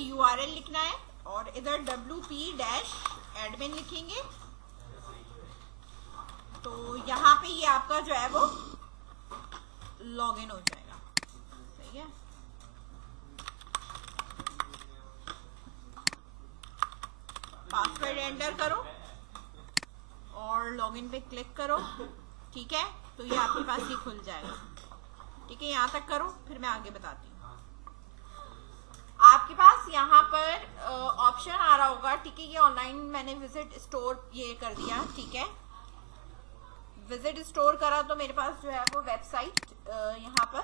ये URL लिखना है और इधर wp-admin लिखेंगे। तो यहाँ पे ये आपका जो है वो लॉगिन हो जाएगा। सही है, पासवर्ड एंटर करो और लॉगिन पे क्लिक करो। ठीक है, तो ये आपके पास ये खुल जाएगा। ठीक है, यहाँ तक करो, फिर मैं आगे बताती हूँ। आपके पास यहाँ पर ऑप्शन आ रहा होगा। ठीक है, ये ऑनलाइन मैंने विजिट स्टोर ये कर दिया। ठीक है, विजिट स्टोर करा तो मेरे पास जो है वो वेबसाइट यहाँ पर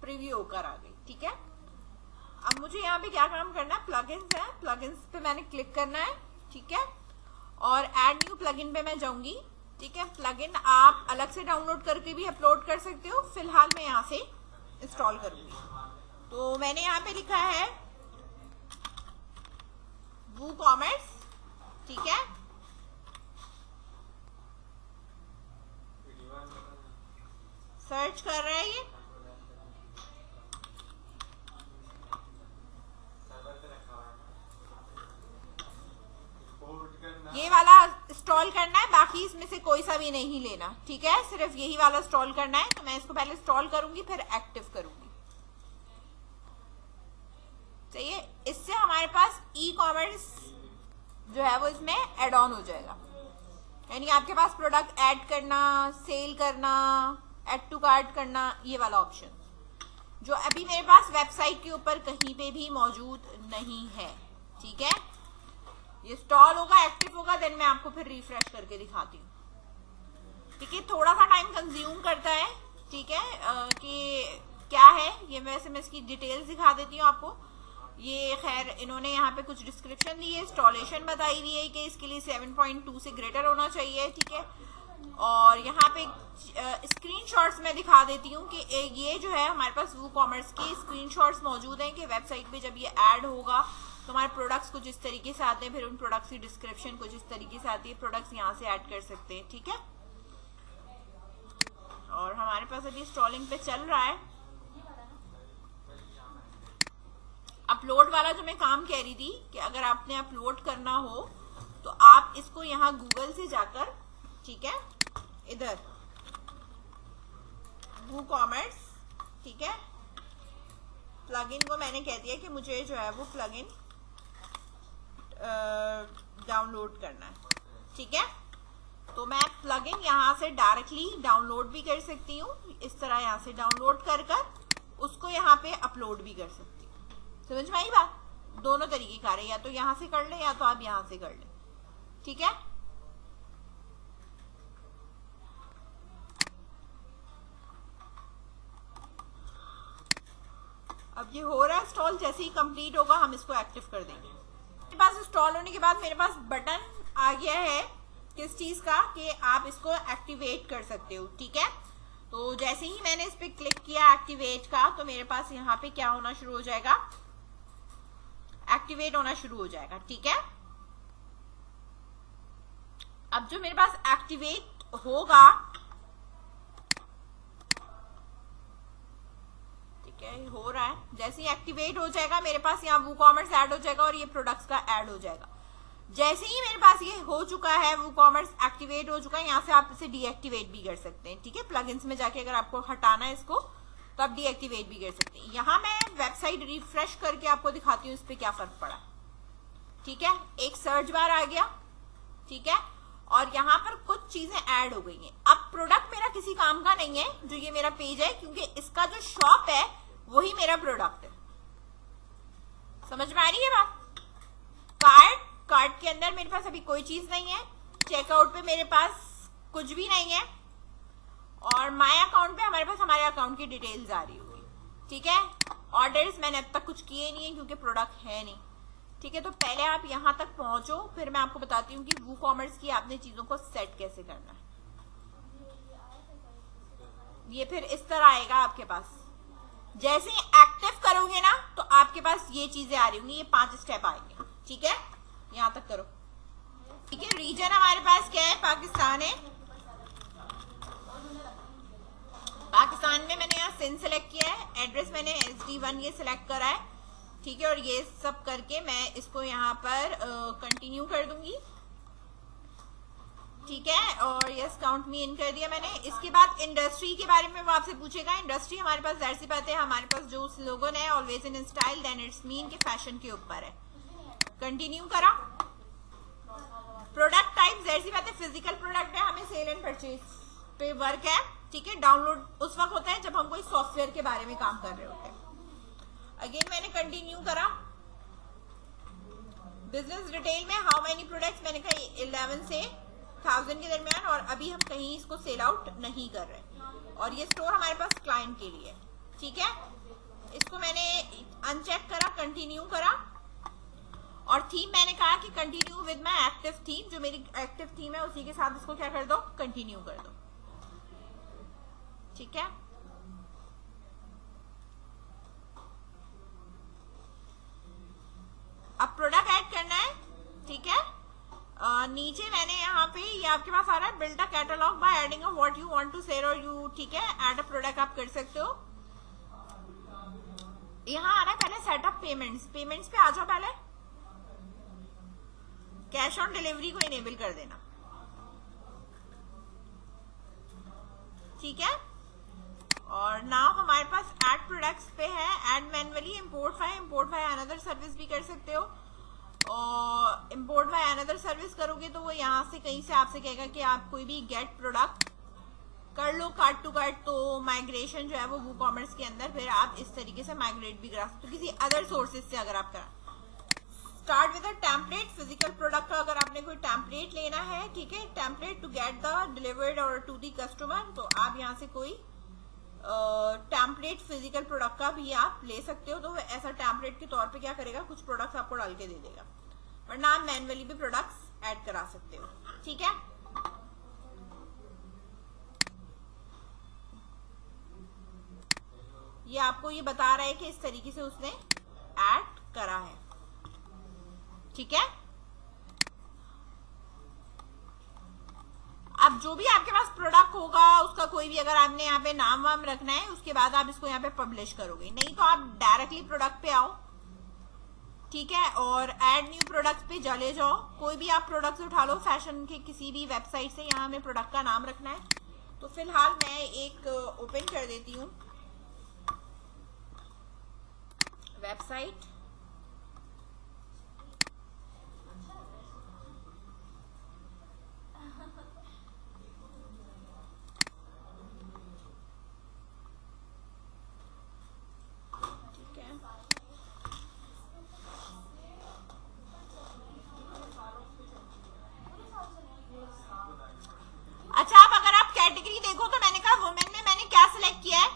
प्रीव्यू होकर आ गई। ठीक है, अब मुझे यहाँ पे क्या काम करना है, प्लगइन्स है, प्लगइन्स पे मैंने क्लिक करना है। ठीक है, और ऐड न्यू प्लगइन पे मैं जाऊंगी। ठीक है, प्लगइन आप अलग से डाउनलोड करके भी अपलोड कर सकते हो। फिलहाल मैं यहाँ से इंस्टॉल करूंगी। तो मैंने यहाँ पे लिखा है WooCommerce। ठीक है, सर्च कर रहा है ये वाला इंस्टॉल करना है, बाकी इसमें से कोई सा भी नहीं लेना। ठीक है, सिर्फ यही वाला इंस्टॉल करना है। तो मैं इसको पहले इंस्टॉल करूंगी, फिर एक्टिव करूंगी। चाहिए, इससे हमारे पास ई-कॉमर्स जो है वो इसमें एड ऑन हो जाएगा। यानी आपके पास प्रोडक्ट ऐड करना, सेल करना, ऐड टू कार्ट करना, ये वाला ऑप्शन जो अभी मेरे पास वेबसाइट के ऊपर कहीं पे भी मौजूद नहीं है। ठीक है, ये इंस्टॉल होगा, एक्टिव होगा, देन मैं आपको फिर रिफ्रेश करके दिखाती हूँ। ठीक है, थोड़ा सा टाइम कंज्यूम करता है। ठीक है, कि क्या है ये, वैसे मैं इसकी डिटेल्स दिखा देती हूँ आपको। ये खैर इन्होंने यहाँ पे कुछ डिस्क्रिप्शन दी है, इंस्टॉलेशन बताई हुई है कि इसके लिए 7.2 से ग्रेटर होना चाहिए। ठीक है, और यहाँ पे स्क्रीनशॉट्स मैं दिखा देती हूँ कि ये जो है हमारे पास WooCommerce के स्क्रीनशॉट्स मौजूद हैं कि वेबसाइट पे जब ये ऐड होगा तो हमारे प्रोडक्ट्स कुछ इस तरीके से आते हैं, फिर उन प्रोडक्ट्स की डिस्क्रिप्शन कुछ इस तरीके से आती है, प्रोडक्ट्स यहाँ से ऐड कर सकते हैं। ठीक है, और हमारे पास अभी इंस्टॉलिंग पे चल रहा है। अपलोड वाला जो मैं काम कह रही थी कि अगर आपने अपलोड करना हो तो आप इसको यहाँ गूगल से जाकर, ठीक है, इधर WooCommerce, ठीक है, प्लगइन को मैंने कह दिया कि मुझे जो है वो प्लगइन डाउनलोड करना है। ठीक है, तो मैं प्लगइन यहाँ से डायरेक्टली डाउनलोड भी कर सकती हूँ, इस तरह यहाँ से डाउनलोड कर उसको यहाँ पे अपलोड भी कर सकती हूँ। समझ में आई बात? दोनों तरीके का है, या तो यहाँ से कर ले या तो आप यहाँ से कर ले। ठीक है, अब ये हो रहा है इंस्टॉल, जैसे ही कंप्लीट होगा हम इसको एक्टिव कर देंगे। मेरे पास इंस्टॉल होने के बाद मेरे पास बटन आ गया है किस चीज का, कि आप इसको एक्टिवेट कर सकते हो। ठीक है, तो जैसे ही मैंने इस पे क्लिक किया एक्टिवेट का, तो मेरे पास यहाँ पे क्या होना शुरू हो जाएगा, एक्टिवेट होना शुरू हो जाएगा। ठीक है, अब जो मेरे पास एक्टिवेट होगा, ठीक है, हो रहा है, जैसे ही एक्टिवेट हो जाएगा मेरे पास यहाँ WooCommerce ऐड हो जाएगा और ये प्रोडक्ट्स का ऐड हो जाएगा। जैसे ही मेरे पास ये हो चुका है, WooCommerce एक्टिवेट हो चुका है, यहाँ से आप इसे डीएक्टिवेट भी कर सकते हैं। ठीक है, प्लगइन्स में जाके अगर आपको हटाना है इसको तो आप डीएक्टिवेट भी कर सकते हैं। यहाँ मैं वेबसाइट रिफ्रेश करके आपको दिखाती हूँ इस पे क्या फर्क पड़ा। ठीक है, एक सर्च बार आ गया। ठीक है, और यहाँ पर कुछ चीजें ऐड हो गई हैं। अब प्रोडक्ट मेरा किसी काम का नहीं है, जो ये मेरा पेज है, क्योंकि इसका जो शॉप है वही मेरा प्रोडक्ट है। समझ में आ रही है बात? कार्ट के अंदर मेरे पास अभी कोई चीज नहीं है, चेकआउट पे मेरे पास कुछ भी नहीं है, और माय अकाउंट पे हमारे पास हमारे अकाउंट की डिटेल्स आ रही होगी। ठीक है, ऑर्डर्स मैंने अब तक कुछ किए नहीं है क्योंकि प्रोडक्ट है नहीं। ठीक है, तो पहले आप यहां तक पहुंचो, फिर मैं आपको बताती हूँ कि WooCommerce की आपने चीजों को सेट कैसे करना है। ये फिर इस तरह आएगा आपके पास। जैसे ही एक्टिव करोगे ना तो आपके पास ये चीजें आ रही होंगी, ये 5 स्टेप आएंगे। ठीक है, यहां तक करो। ठीक है, रीजन हमारे पास क्या है, पाकिस्तान है। पाकिस्तान में मैंने यहाँ सिंध सेलेक्ट किया है, एड्रेस मैंने SD1 ये सिलेक्ट करा है। ठीक है, और ये सब करके मैं इसको यहाँ पर कंटिन्यू कर दूंगी। ठीक है, और यस काउंट मी इन कर दिया मैंने। इसके बाद इंडस्ट्री के बारे में वो आपसे पूछेगा। इंडस्ट्री हमारे पास जाहिर सी बात है, हमारे पास जो स्लोगन है always in style then it's mean के फैशन के ऊपर है। कंटिन्यू करा। प्रोडक्ट टाइप जाहिर सी बात है फिजिकल प्रोडक्ट है, हमें सेल एंड परचेज पे वर्क है। ठीक है, डाउनलोड उस वक्त होता है जब हम कोई सॉफ्टवेयर के बारे में काम कर रहे होते हैं। अगेन मैंने कंटिन्यू करा। बिजनेस डिटेल में हाउ मेनी प्रोडक्ट्स, मैंने कहा 11 से 1000 के दरमियान, और अभी हम कहीं इसको सेल आउट नहीं कर रहे, और ये स्टोर हमारे पास क्लाइंट के लिए। ठीक है, इसको मैंने अनचेक करा, कंटिन्यू करा। और थीम मैंने कहा कि continue with my active theme, जो मेरी एक्टिव थीम है उसी के साथ इसको क्या कर दो, कंटिन्यू कर दो। ठीक है, अब प्रोडक्ट ऐड करना है। ठीक है, नीचे मैंने यहाँ पे ये आपके पास आ रहा है build a catalogue by adding a what you want to sell और यू। ठीक है, ऐड अ प्रोडक्ट आप कर सकते हो। यहाँ आ रहा है पहले सेटअप पेमेंट्स। पेमेंट्स पे आ जाओ पहले, कैश ऑन डिलीवरी को इनेबल कर देना। ठीक है, और नाउ हमारे पास ऐड प्रोडक्ट्स पे है add manually, import by another service भी कर सकते हो। और इंपोर्ट बाय अनदर सर्विस करोगे तो वो यहाँ से कहीं से आपसे कहेगा कि आप कोई भी गेट प्रोडक्ट कर लो कार्ट टू कार्ट, तो माइग्रेशन जो है वो वूकॉमर्स के अंदर फिर आप इस तरीके से माइग्रेट भी करा सकते हो किसी अदर सोर्सेज से। अगर आप करा start with a template, physical product का अगर आपने कोई टेम्पलेट लेना है, ठीक है, template to get the delivered और टू द कस्टमर, तो आप यहाँ से कोई टेम्पलेट फिजिकल प्रोडक्ट का भी आप ले सकते हो। तो ऐसा टेम्पलेट के तौर पे क्या करेगा, कुछ प्रोडक्ट्स आपको डाल के दे देगा, वरना आप मैनुअली भी प्रोडक्ट्स ऐड करा सकते हो। ठीक है, ये आपको ये बता रहा है कि इस तरीके से उसने ऐड करा है। ठीक है, अब जो भी आपके पास प्रोडक्ट होगा उसका कोई भी अगर आपने यहाँ पे नाम वाम रखना है, उसके बाद आप इसको यहाँ पे पब्लिश करोगे, नहीं तो आप डायरेक्टली प्रोडक्ट पे आओ। ठीक है, और ऐड न्यू प्रोडक्ट्स पे चले जाओ, कोई भी आप प्रोडक्ट्स उठा लो फैशन के किसी भी वेबसाइट से, यहाँ हमें प्रोडक्ट का नाम रखना है। तो फिलहाल मैं एक ओपन कर देती हूँ वेबसाइट। अच्छा, अब अगर आप कैटेगरी देखो तो मैंने कहा वुमेन में मैंने क्या सिलेक्ट किया है,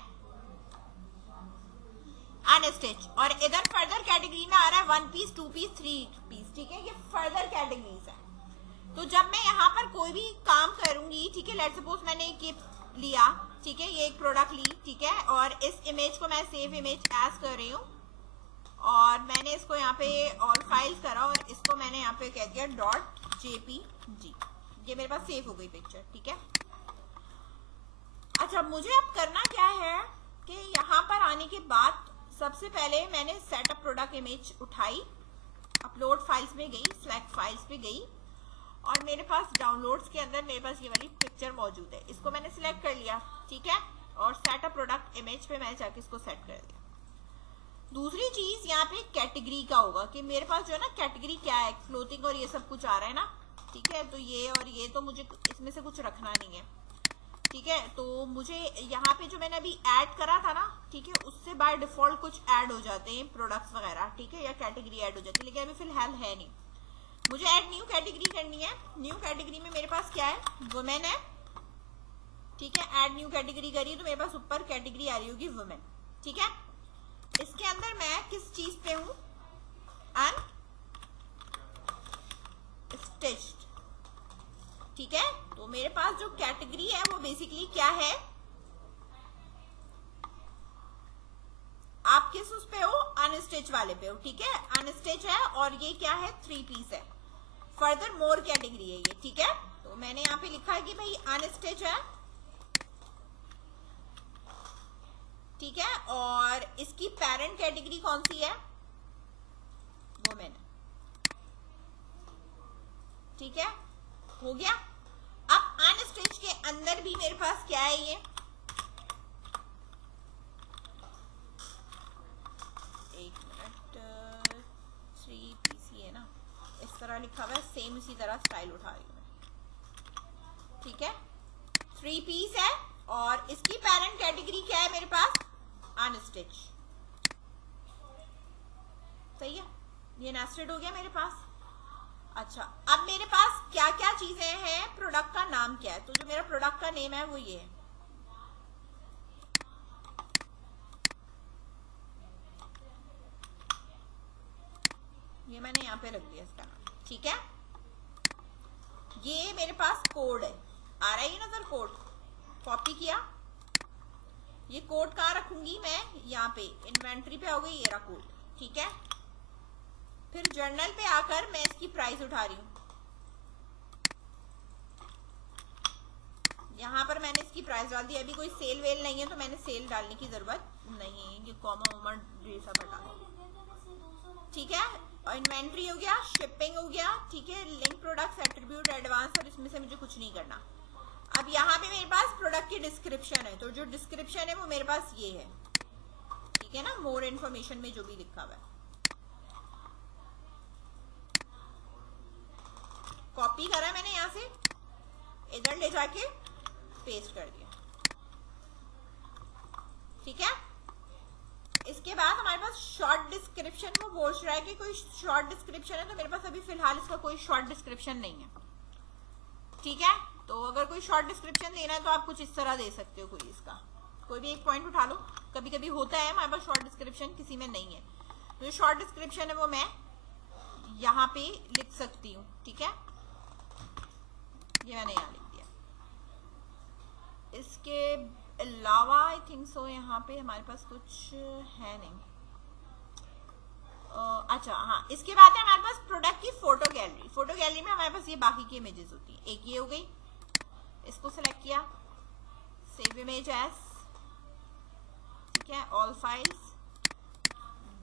अनस्टिच, और इधर फर्दर कैटेगरी में आ रहा है 1 पीस 2 पीस 3 पीस। ठीक है, ये फर्दर कैटेगरीज है। तो जब मैं यहाँ पर कोई भी काम करूंगी, ठीक है, लेट्स सपोज मैंने एक लिया, ठीक है, ये एक प्रोडक्ट ली, ठीक है, और इस इमेज को मैं सेव इमेज एज कर रही हूँ, और मैंने इसको यहाँ पे ऑल फाइल्स करा, और इसको मैंने यहाँ पे कह दिया .jpg, ये मेरे पास सेव हो गई पिक्चर। ठीक है, अच्छा, मुझे अब करना क्या है कि यहाँ पर आने के बाद सबसे पहले मैंने सेटअप प्रोडक्ट इमेज उठाई, अपलोड फाइल्स में गई, सिलेक्ट फाइल्स पे गई, और मेरे पास डाउनलोड्स के अंदर मेरे पास ये वाली पिक्चर मौजूद है, इसको मैंने सिलेक्ट कर लिया। ठीक है, और सेटअप प्रोडक्ट इमेज पे मैंने जाके इसको सेट कर दिया। दूसरी चीज यहाँ पे कैटेगरी का होगा कि मेरे पास जो है ना कैटेगरी क्या है, क्लोथिंग और ये सब कुछ आ रहा है ना। ठीक है, तो ये और ये तो मुझे इसमें से कुछ रखना नहीं है। ठीक है, तो मुझे यहाँ पे जो मैंने अभी ऐड करा था ना, ठीक है, उससे बाय डिफॉल्ट कुछ ऐड हो जाते हैं प्रोडक्ट्स वगैरह, ठीक है, या कैटेगरी ऐड हो जाती है, लेकिन अभी फिलहाल है नहीं। मुझे ऐड न्यू कैटेगरी करनी है। न्यू कैटेगरी में मेरे पास क्या है, वुमेन है। ठीक है, ऐड न्यू कैटेगरी करी तो मेरे पास ऊपर कैटेगरी आ रही होगी वुमेन। ठीक है, इसके अंदर मैं किस चीज पे हूं, अनस्टिच्ड। ठीक है, तो मेरे पास जो कैटेगरी है वो बेसिकली क्या है, आप किस उस पे हो, अनस्टिच वाले पे हो। ठीक है, अनस्टिच है, और ये क्या है, 3 पीस है। फर्दर मोर कैटेगरी है ये। ठीक है, तो मैंने यहाँ पे लिखा है कि भाई अनस्टिच है। ठीक है, और इसकी पेरेंट कैटेगरी कौन सी है, वो मैंने, ठीक है, हो गया। अब अनस्टिच के अंदर भी मेरे पास क्या है, ये एक मिनट, 3 पीस है ना, इस तरह लिखा हुआ है, सेम इसी तरह स्टाइल उठा रही हूँ मैं, ठीक है। 3 पीस है और इसकी पेरेंट कैटेगरी क्या है मेरे पास, अनस्टिच, सही है। ये नेस्टेड हो गया मेरे पास। अच्छा, अब मेरे पास क्या क्या चीजें हैं, प्रोडक्ट का नाम क्या है, तो जो मेरा प्रोडक्ट का नेम है वो ये है, ये मैंने यहाँ पे रख दिया इसका नाम, ठीक है। ये मेरे पास कोड है, आ रहा है ये नजर, कोड कॉपी किया, ये कोड कहाँ रखूंगी मैं, यहाँ पे इन्वेंट्री पे हो गई, ये रहा कोड, ठीक है। फिर जर्नल पे आकर मैं इसकी प्राइस उठा रही हूँ, यहाँ पर मैंने इसकी प्राइस डाल दी। अभी कोई सेल वेल नहीं है तो मैंने सेल डालने की जरूरत नहीं है, ये कॉमा वॉमा सब हटा दो, ठीक है। और इन्वेंट्री हो गया, शिपिंग हो गया, ठीक है, लिंक प्रोडक्ट्स, एट्रीब्यूट, एडवांस, और इसमें से मुझे कुछ नहीं करना। अब यहाँ पे मेरे पास प्रोडक्ट की डिस्क्रिप्शन है, तो जो डिस्क्रिप्शन है वो मेरे पास ये है, ठीक है ना, मोर इन्फॉर्मेशन में जो भी लिखा हुआ है, कॉपी करा मैंने यहाँ से, इधर ले जाके पेस्ट कर दिया, ठीक है। इसके बाद हमारे पास शॉर्ट डिस्क्रिप्शन, वो पूछ रहा है कि कोई शॉर्ट डिस्क्रिप्शन है, तो मेरे पास अभी फिलहाल इसका कोई शॉर्ट डिस्क्रिप्शन नहीं है, ठीक है। तो अगर कोई शॉर्ट डिस्क्रिप्शन देना है तो आप कुछ इस तरह दे सकते हो, कोई इसका कोई भी एक पॉइंट उठा लो, कभी कभी होता है हमारे पास शॉर्ट डिस्क्रिप्शन किसी में नहीं है, तो जो शॉर्ट डिस्क्रिप्शन है वो मैं यहाँ पे लिख सकती हूँ, ठीक है, ये मैंने यहाँ लिख दिया। इसके अलावा आई थिंक सो यहाँ पे हमारे पास कुछ है नहीं। अच्छा हाँ, इसके बाद है हमारे पास प्रोडक्ट की फोटो गैलरी। फोटो गैलरी में हमारे पास ये बाकी की इमेजेस होती हैं। एक ये हो गई, इसको सेलेक्ट किया, सेव इमेज एज, ठीक है, all files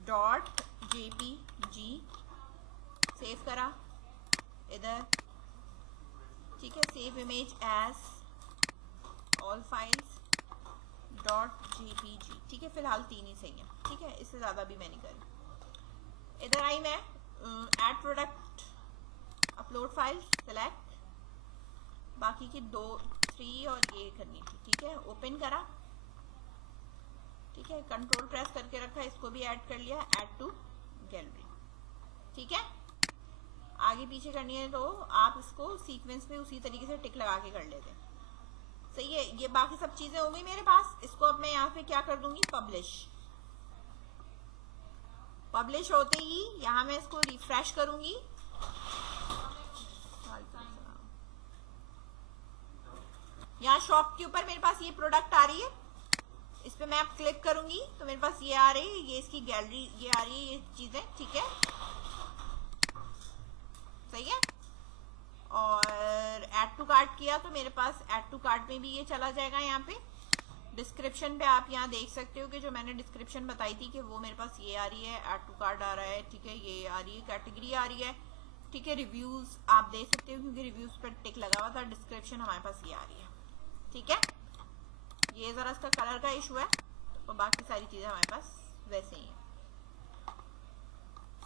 dot JPG, save करा इधर, ठीक है, save image as all files dot JPG, ठीक है, फिलहाल 3 ही सही है, ठीक है, इससे ज्यादा भी मैं नहीं करी। इधर आई मैं, add product, upload file, select, बाकी की 2 3 और ये करनी थी, ठीक है, ओपन करा, ठीक है, कंट्रोल प्रेस करके रखा, इसको भी ऐड कर लिया, ऐड टू गैलरी, ठीक है। आगे पीछे करनी है तो आप इसको सीक्वेंस पे उसी तरीके से टिक लगा के कर लेते हैं, सही है। ये बाकी सब चीजें हो गई मेरे पास। इसको अब मैं यहाँ पे क्या कर दूंगी, पब्लिश। पब्लिश होते ही यहाँ मैं इसको रिफ्रेश करूंगी, यहाँ शॉप के ऊपर मेरे पास ये प्रोडक्ट आ रही है, इस पे मैं अब क्लिक करूंगी तो मेरे पास ये आ रही है, ये इसकी गैलरी ये आ रही है, ये चीजें, ठीक है, सही है। और ऐड टू कार्ट किया तो मेरे पास ऐड टू कार्ट में भी ये चला जाएगा। यहाँ पे डिस्क्रिप्शन पे आप यहाँ देख सकते हो कि जो मैंने डिस्क्रिप्शन बताई थी कि वो मेरे पास ये आ रही है, ऐड टू कार्ट आ रहा है, ठीक है, ये आ रही है, कैटेगरी आ रही है, ठीक है, रिव्यूज आप देख सकते हो क्योंकि रिव्यूज पर टिक लगा हुआ था, डिस्क्रिप्शन हमारे पास ये आ रही है, ठीक है। ये जरा इसका कलर का इशू है और बाकी सारी चीजें हमारे पास वैसे ही है,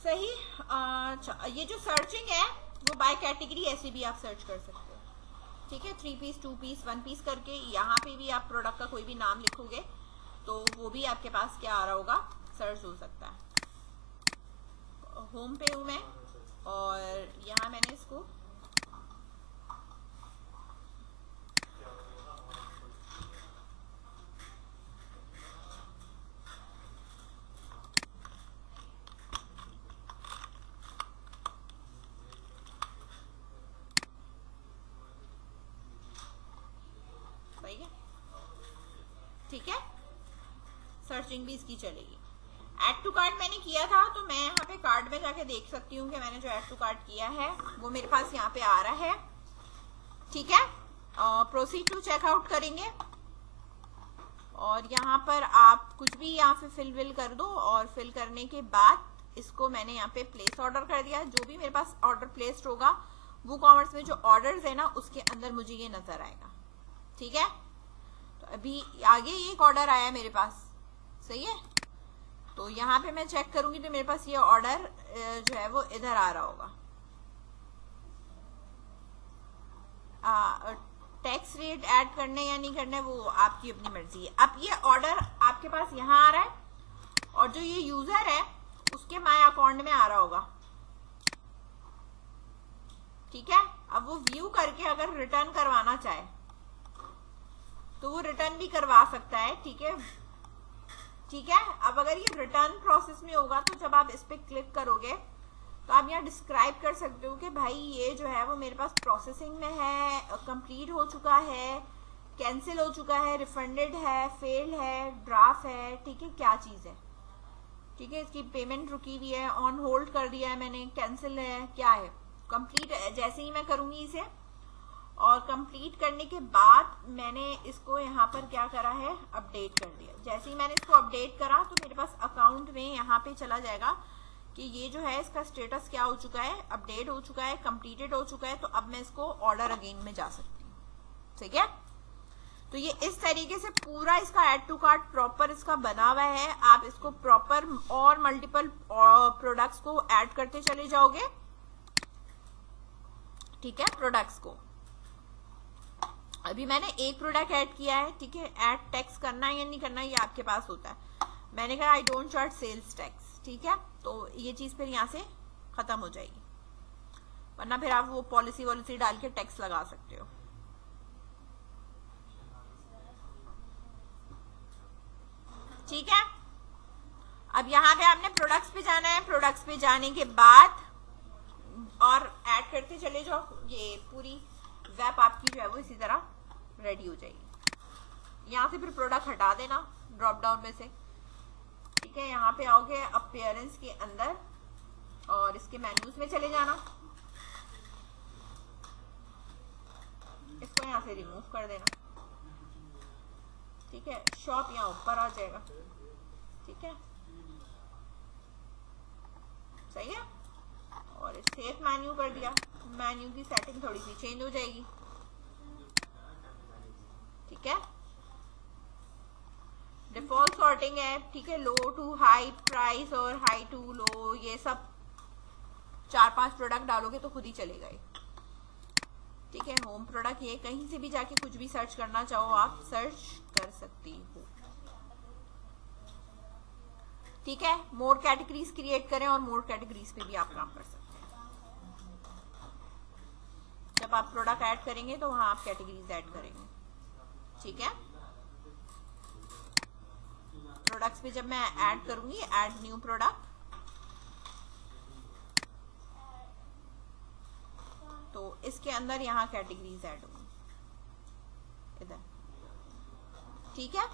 सही। अच्छा, ये जो सर्चिंग है वो बाय कैटेगरी ऐसे भी आप सर्च कर सकते हो, ठीक है, 3 पीस 2 पीस 1 पीस करके। यहाँ पे भी आप प्रोडक्ट का कोई भी नाम लिखोगे तो वो भी आपके पास क्या आ रहा होगा, सर्च हो सकता है। होम पे हूँ मैं और यहाँ मैंने इसको ठीक है, सर्चिंग भी इसकी चलेगी। ऐड टू कार्ट मैंने किया था तो मैं यहाँ पे कार्ड में जाके देख सकती हूँ कि मैंने जो ऐड टू कार्ट किया है वो मेरे पास यहाँ पे आ रहा है, ठीक है। प्रोसीड टू चेकआउट करेंगे और यहाँ पर आप कुछ भी यहाँ पे फिल विल कर दो और फिल करने के बाद इसको मैंने यहाँ पे प्लेस ऑर्डर कर दिया। जो भी मेरे पास ऑर्डर प्लेस्ड होगा वूकॉमर्स में जो ऑर्डर्स है ना उसके अंदर मुझे ये नजर आएगा। ठीक है, तो अभी आगे एक ऑर्डर आया मेरे पास, सही है। तो यहाँ पे मैं चेक करूंगी तो मेरे पास ये ऑर्डर जो है वो इधर आ रहा होगा। टैक्स रेट ऐड करने या नहीं करने वो आपकी अपनी मर्जी है। अब ये ऑर्डर आपके पास यहाँ आ रहा है और जो ये यूजर है उसके माय अकाउंट में आ रहा होगा। ठीक है, अब वो व्यू करके अगर रिटर्न करवाना चाहे तो वो रिटर्न भी करवा सकता है। ठीक है, ठीक है। अब अगर ये रिटर्न प्रोसेस में होगा तो जब आप इस पे क्लिक करोगे तो आप यहाँ डिस्क्राइब कर सकते हो कि भाई ये जो है वो मेरे पास प्रोसेसिंग में है, कंप्लीट हो चुका है, कैंसिल हो चुका है, रिफंडेड है, फेल्ड है, ड्राफ्ट है। ठीक है, क्या चीज है। ठीक है, इसकी पेमेंट रुकी हुई है, ऑन होल्ड कर दिया है मैंने, कैंसिल है, क्या है, कंप्लीट। जैसे ही मैं करूंगी इसे और कंप्लीट करने के बाद मैंने इसको यहाँ पर क्या करा है, अपडेट कर दिया। जैसे ही मैंने इसको अपडेट करा तो मेरे पास अकाउंट में यहाँ पे चला जाएगा कि ये जो है इसका स्टेटस क्या हो चुका है, अपडेट हो चुका है, कंप्लीटेड हो चुका है। तो अब मैं इसको ऑर्डर अगेन में जा सकती हूँ। ठीक है, तो ये इस तरीके से पूरा इसका ऐड टू कार्ट प्रॉपर इसका बना हुआ है। आप इसको प्रॉपर और मल्टीपल प्रोडक्ट्स को ऐड करते चले जाओगे। ठीक है, प्रोडक्ट्स को अभी मैंने एक प्रोडक्ट ऐड किया है। ठीक है, ऐड टैक्स करना है या नहीं करना ये आपके पास होता है। मैंने कहा I don't charge sales tax. ठीक है, तो ये चीज फिर यहाँ से खत्म हो जाएगी, वरना फिर आप वो पॉलिसी डाल के टैक्स लगा सकते हो। ठीक है, अब यहाँ पे आपने प्रोडक्ट्स पे जाना है। प्रोडक्ट्स पे जाने के बाद और ऐड करते चले जाओ। ये पूरी वेब आपकी जो है वो इसी तरह रेडी हो जाएगी। यहाँ से फिर प्रोडक्ट हटा देना ड्रॉप डाउन में से। ठीक है, यहाँ पे आओगे अपीयरेंस के अंदर और इसके मेन्यूज में चले जाना। इसको यहाँ से रिमूव कर देना। ठीक है, शॉप यहाँ ऊपर आ जाएगा। ठीक है, सही है। और सेफ मेन्यू कर दिया, मेन्यू की सेटिंग थोड़ी सी चेंज हो जाएगी। ठीक है, डिफॉल्ट सॉर्टिंग है। ठीक है, लो टू हाई प्राइस और हाई टू लो, ये सब 4-5 प्रोडक्ट डालोगे तो खुद ही चलेगा। ठीक है, होम प्रोडक्ट ये कहीं से भी जाके कुछ भी सर्च करना चाहो आप सर्च कर सकती हो। ठीक है, मोर कैटेगरीज क्रिएट करें और मोर कैटेगरीज पे भी आप काम कर सकते हैं। जब आप प्रोडक्ट ऐड करेंगे तो वहां आप कैटेगरीज ऐड करेंगे। ठीक है, प्रोडक्ट्स पे जब मैं ऐड करूंगी, ऐड न्यू प्रोडक्ट, तो इसके अंदर यहाँ कैटेगरीज ऐड होंगी इधर। ठीक है,